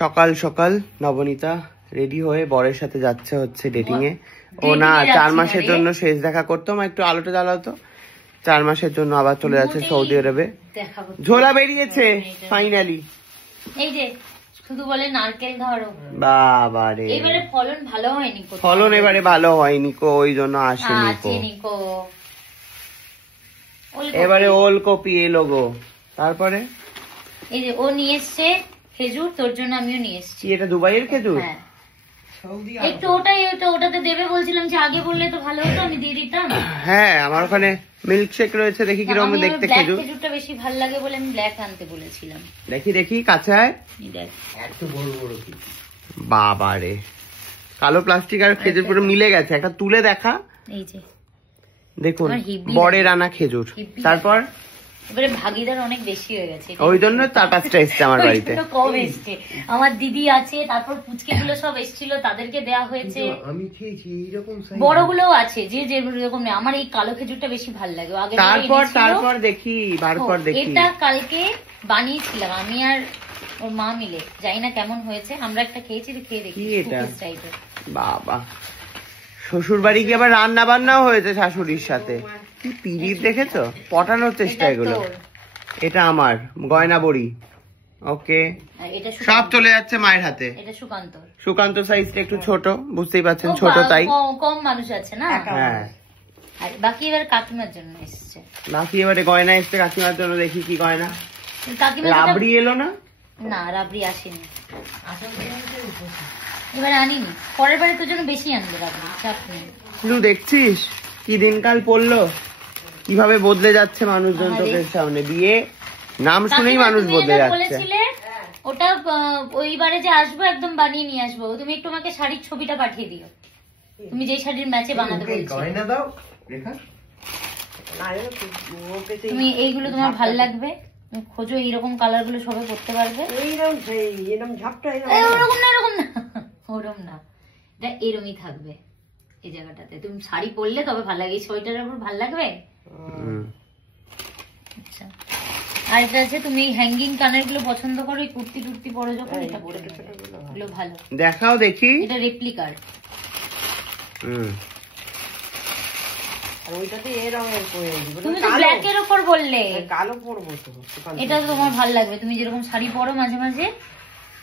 সকাল সকাল নবনীতা রেডি হয়ে বরের সাথে যাচ্ছে হচ্ছে ডেটিং এ। ও না 4 মাসের জন্য শেষ দেখা করতো। একটু আলোটা জ্বালাও তো। 4 মাসের জন্য আবার চলে যাচ্ছে সৌদি আরবে। ঝোলা বেরিয়েছে ফাইনালি। এই যে শুধু বলে নারকেল ধরো। বাবা রে, এবারে ফলন ভালো হয়নি। ফলন এবারে ভালো হয়নি কো, ওই জন্য আসেনি কো। এবারে ওলকপি এলো গো। তারপরে এই যে ও নিয়ে এসছে খেজুর, তোর জন্য আমিও নিয়ে এসছি। এটা দুবাইয়ের খেজুর? হ্যাঁ, একটু ওটাতে দেবে বলছিলাম যে আগে বললে তো ভালো হতো, আমি দিয়ে দিতাম। হ্যাঁ, আমার ওখানে মিল্কশেক রয়েছে, দেখি কিরকম দেখতে খেজুর। খেজুরটা বেশি ভালো লাগে বলে আমি ব্ল্যাক আনতে বলেছিলাম। দেখি কাছে আয়। এত বড় বড় কি বাবা রে, কালো প্লাস্টিক আর খেজুর পুরো মিলে গেছে। একটা তুলে দেখা। এই যে দেখুন বড়ের আনা খেজুর। তারপর এবারে ভাগিদার অনেক বেশি হয়ে গেছে, ওই জন্য 4-5টা এসছে আমার বাড়িতে। কম এসছে। আমার দিদি আছে, তারপর পুচকে গুলো সব এসেছিল, তাদেরকে দেয়া হয়েছে। আমি খেয়েছি এইরকম বড় গুলো আছে, যে যেরকম নেই। আমার এই কালো খেজুরটা বেশি ভালো লাগে। আগে তারপর দেখি এটা কালকে বানিয়েছিলাম আমি আর ওর মা মিলে, জানি না কেমন হয়েছে। আমরা একটা খেয়েছি, খেয়ে দেখি। এটা বাবা, শ্বশুর বাড়ি কি আবার রান্না বান্নাও হয়েছে শাশুড়ির সাথে। কি পিরিত দেখেছো, পটানোর চেষ্টা এগুলো। এটা আমার গয়না বড়ি। ওকে, সব চলে যাচ্ছে মায়ের হাতে। এটা সুকান্ত সাইজটা একটু ছোট, বুঝতেই পারছেন, ছোট তাই কম মানুষ আছে না। হ্যাঁ, আর বাকি এবার কাকিমার জন্য এসেছে। বাকি এবারে গয়না এসছে কাকিমার জন্য। দেখি কি গয়না। রাবড়ি এলো না? না, রাবড়ি আসেনি। এবারে আনিনি, পরের বারে তোর জন্য বেশি আনবো রাবড়ি, চাপ নেই। দেখছিস কি দিনকাল পড়লো, কিভাবে বদলে যাচ্ছে মানুষজন চোখের সামনে। বিয়ে নাম শুনেই মানুষ বদলে যাচ্ছে। ওটা ওইবারে যে আসবো একদম বানিয়ে নিয়ে আসবো। তুমি একটু আমাকে শাড়ির ছবিটা পাঠিয়ে দিও, তুমি যেই শাড়ির ম্যাচে বানাতে বলছো। তুমি এইগুলো তোমার ভালো লাগবে, তুমি খোঁজো এইরকম কালার গুলো সবাই পরতে পারবে। ওরকম না, এটা এরমই থাকবে এই জায়গাটাতে। তুমি শাড়ি পরলে তবে ভালো লাগে, এই সোয়েটারের উপর ভালো লাগবে। আচ্ছা, আর এটা আছে, তুমি হ্যাঙ্গিং কানের গুলো পছন্দ করো, এই কুর্তি টুর্তি পরো যখন, এটা পরে এগুলো ভালো। দেখাও দেখি। এটা রেপ্লিকার। তুমি তো ব্ল্যাকের উপর বললে, কালো পরবো তো। এটা তোমার ভালো লাগবে, তুমি যেরকম শাড়ি পরো মাঝে মাঝে,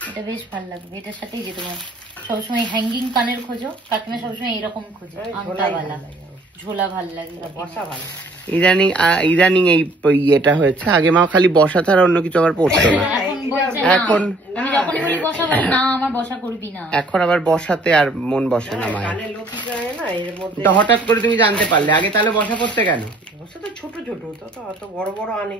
এটা বেশ ভালো লাগবে। এটার সাথেই যে তোমার সবসময় হ্যাঙ্গিং কানের খোঁজো, কাকিমা সবসময় এরকম খোঁজো, আমতাওয়ালা ঝোলা ভালো লাগে। ইদানিং এই ইয়েটা হয়েছে। আগে মা খালি বসা ছাড়া অন্য কিছু আবার পড়তো না। এখন আমি যখনই বলি বসা, বলি না আমার বসা করবি না। এখন আবার বসাতে আর মন বসে না মায়ের। তো হঠাৎ করে তুমি জানতে পারলে, আগে তাহলে বসা পড়তে কেন? বসা তো ছোট ছোট, তো অত বড় বড় আনে।